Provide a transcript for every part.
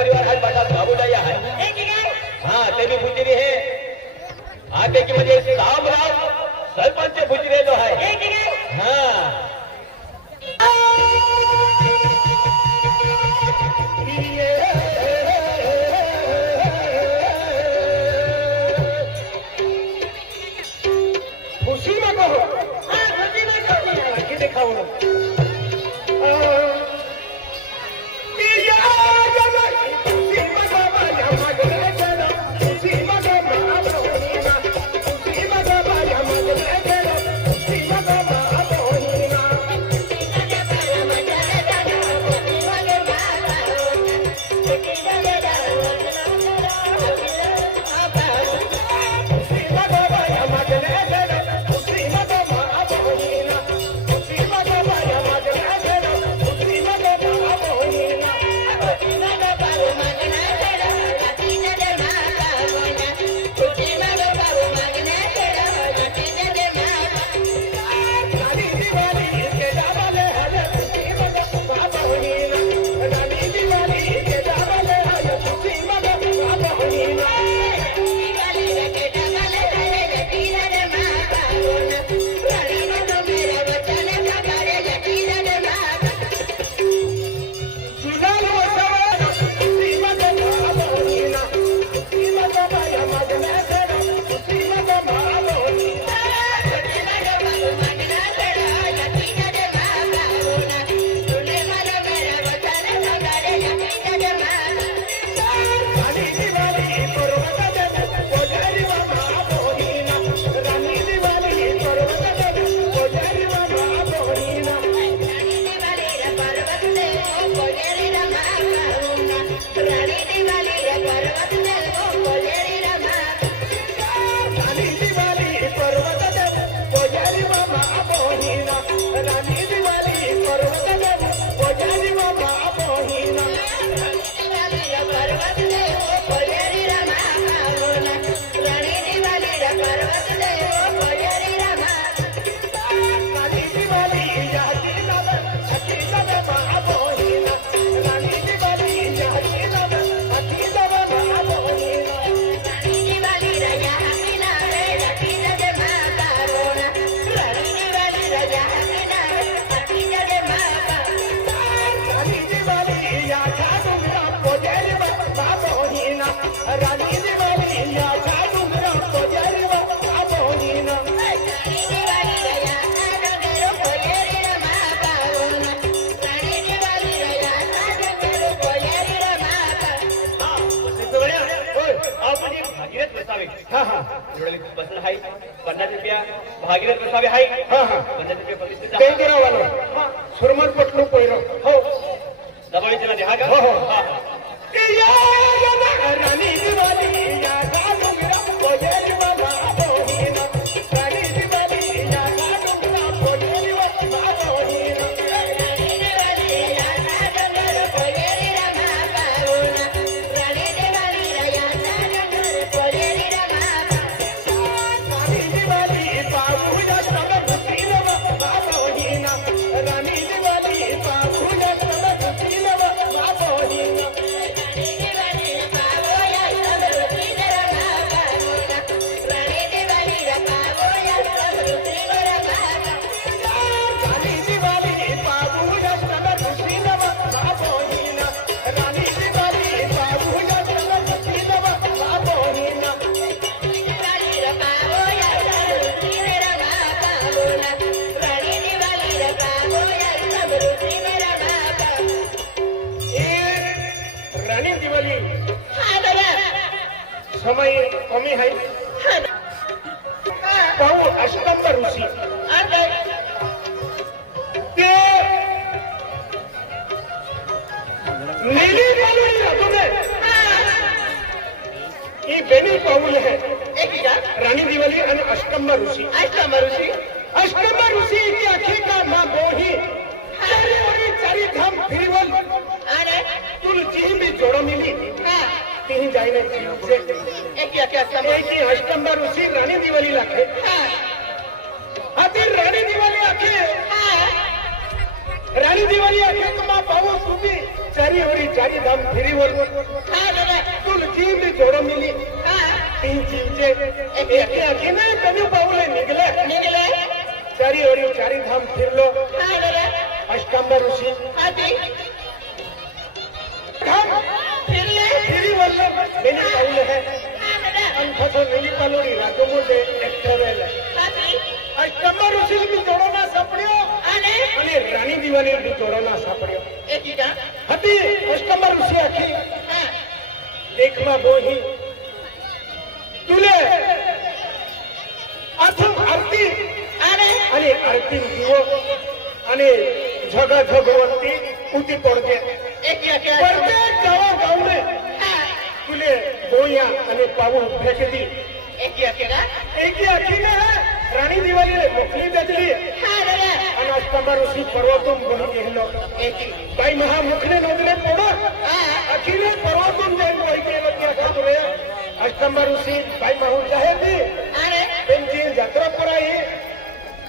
परिवार आहे माझा बाबूदाई आहे हा ते बी भुजिरी है आते की म्हणजे सामराव सरपंच भुजिरे जो आहे हा खुशी में कहो खुशी में कहो दिखाओ भागीरथ बसावे हाय हां हां 50 रुपये प्रतिष्ठित ते करावालो हां सुरमत पटलो पहिरो हो दबाई जना दे हा हो हो हां या रानी दिवाली या गालो मेरा कोजेली बाबा बोहिना रानी दिवाली या गालो मेरा कोजेली बाबा बोहिना रानी दिवाली या गालो मेरा कोजेली रामा बाबूना रानी दिवाली या गालो मेरा कोजेली रामा रानी दिवाली बाबूना सब खुशीला बाबा बोहिना रानी दिवाली बाबूना सब खुशीला बाबा बोहिना समय कमी है पाहू अष्टंब ऋषी ते नीली ही बेनी पाऊल है रानी दिवाली आणि अष्टंब ऋषी अष्टंब ऋषी की आखी का मां बोही चारी धाम फिरवल तुल जी भी जोड़ मिली कहीं जाए एक अष्टंब ऋषी रानी दिवाली लाखे रानी दिवाली आखे रानी दिवाली आखे तो मां पाऊ सुबी चारी ओरी चारी धाम फिरी बोल हाँ दादा तुलसी में जोड़ो मिली हाँ तीन चीजे एक अखीने कभी बाबूले निकले निकले चारी ओरी चारी धाम फिर लो हाँ दादा अष्टंबर ऋषि हाँ जी फिर ले फिरी बोल मैंने बाबूले है हाँ दादा अंधो मिली पालोड़ी राजो मुझे एक्टरे ले हाँ जी अष्टंबर ऋषि भी जोड़ो ना सापड़ियो आने અને રાણી દિવાળી भी जोड़ो ना सापड़ियो एक ही का હતી અષ્ટંબર ઋષિ આખી हाँ देखमा बोही तुले आथम आरती आने અને આરતી દીવો અને જગા ભગવંતી ઉતી પડજે एक ही क्या પ્રત્યેક ગામે हाँ तुले બોયા અને પાવું ફેંકી દી एक ही क्या એકી આખીને રાણી દિવાળી મોકલી દેજલી हाँ दादा અને અષ્ટંબર ઋષિ પર્વતમ બોલી કહેલો एक ही ભાઈ મહામુખને નોંધને પડો हाँ અખીલે પર્વતમ જૈન બોલી કહેલો ત્યાં ખાતરે અષ્ટંબર ઋષિ ભાઈ મહુ ચાહે દી आने पेंची यात्रा पर आई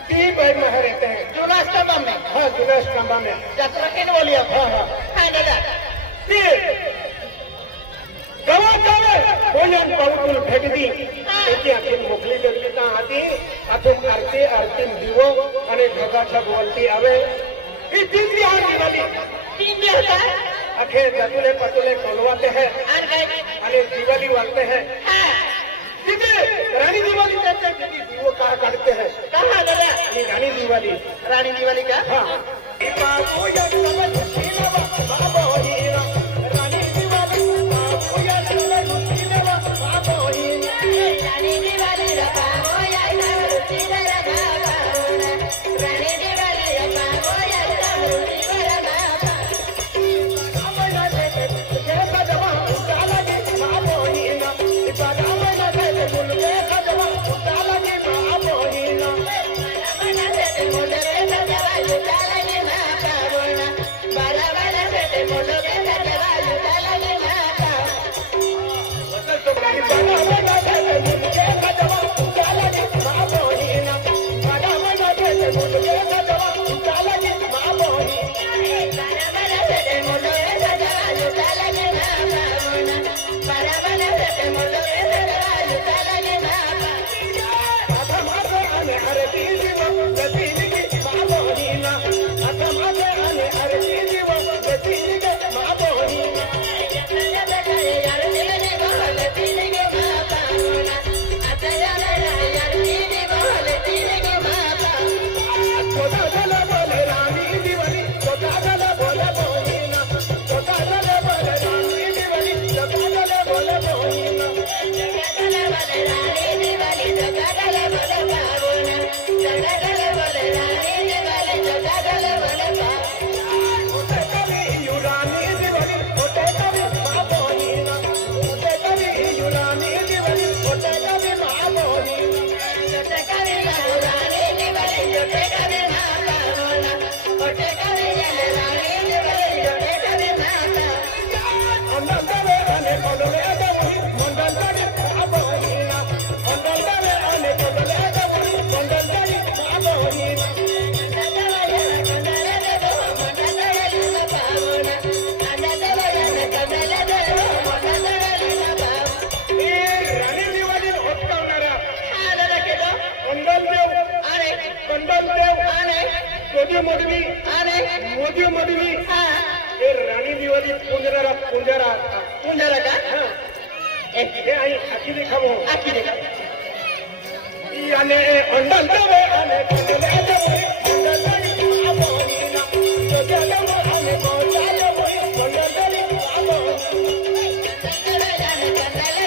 ती भाई महा रहते हैं जुना स्तंभ में हाँ जुना स्तंभा में यात्रा के न बोलिए हाँ हाँ हाँ दादा ती गवा जावे भोजन पाउल फेंक दी एकी आखिर मोकली देती ता आती आथुम आरती आरती दीवो अने ढोगा छा बोलती आवे ई तीन दिहाड़ वाली तीन में होता है आखे जतुले पतुले खोलवाते हैं आन गए अने दिवाली वालते हैं हाँ दीदी रानी दिवाली कहते हैं दीदी दीवो कहा काटते हैं कहाँ दादा ये रानी दिवाली रानी दिवाली का हाँ बाबू या नमन सीनवा बाबू हीरा रानी दिवाली बाबू या नमन सीनवा बाबू हीरा रानी दिवाली रखा हो या रुचि रखा रानी दिवाली रखा हो या रुचि रखा बाबा दे के कदवा उताला के बाबू हीरा बाबा दे के मुल्के कदवा उताला के बाबू हीरा बना से मोड़ के सजवा जुटाला के ना पावना बाला बाला से मोड़ के सजवा जुटाला के ना तो बाबा दे के मुल्के कदवा उताला के बाबू हीरा बाबा दे के मुल्के कदवा उताला के बाबू हीरा बाला बाला से मोड़ के सजवा जुटाला के ना पावना बाला बाला से मोड़ के सजवा जुटाला के ना मोदी मडवी रानी दिवाली पुंजरा पुंजरा पुंजरा का हे आई आखी देखावो आखी देखा याने अंडल देवे आने कंडले देवे अंडल देवे आबोनीना तो जलम हमें पहुंचा देवे कंडल देवे आबो कंडले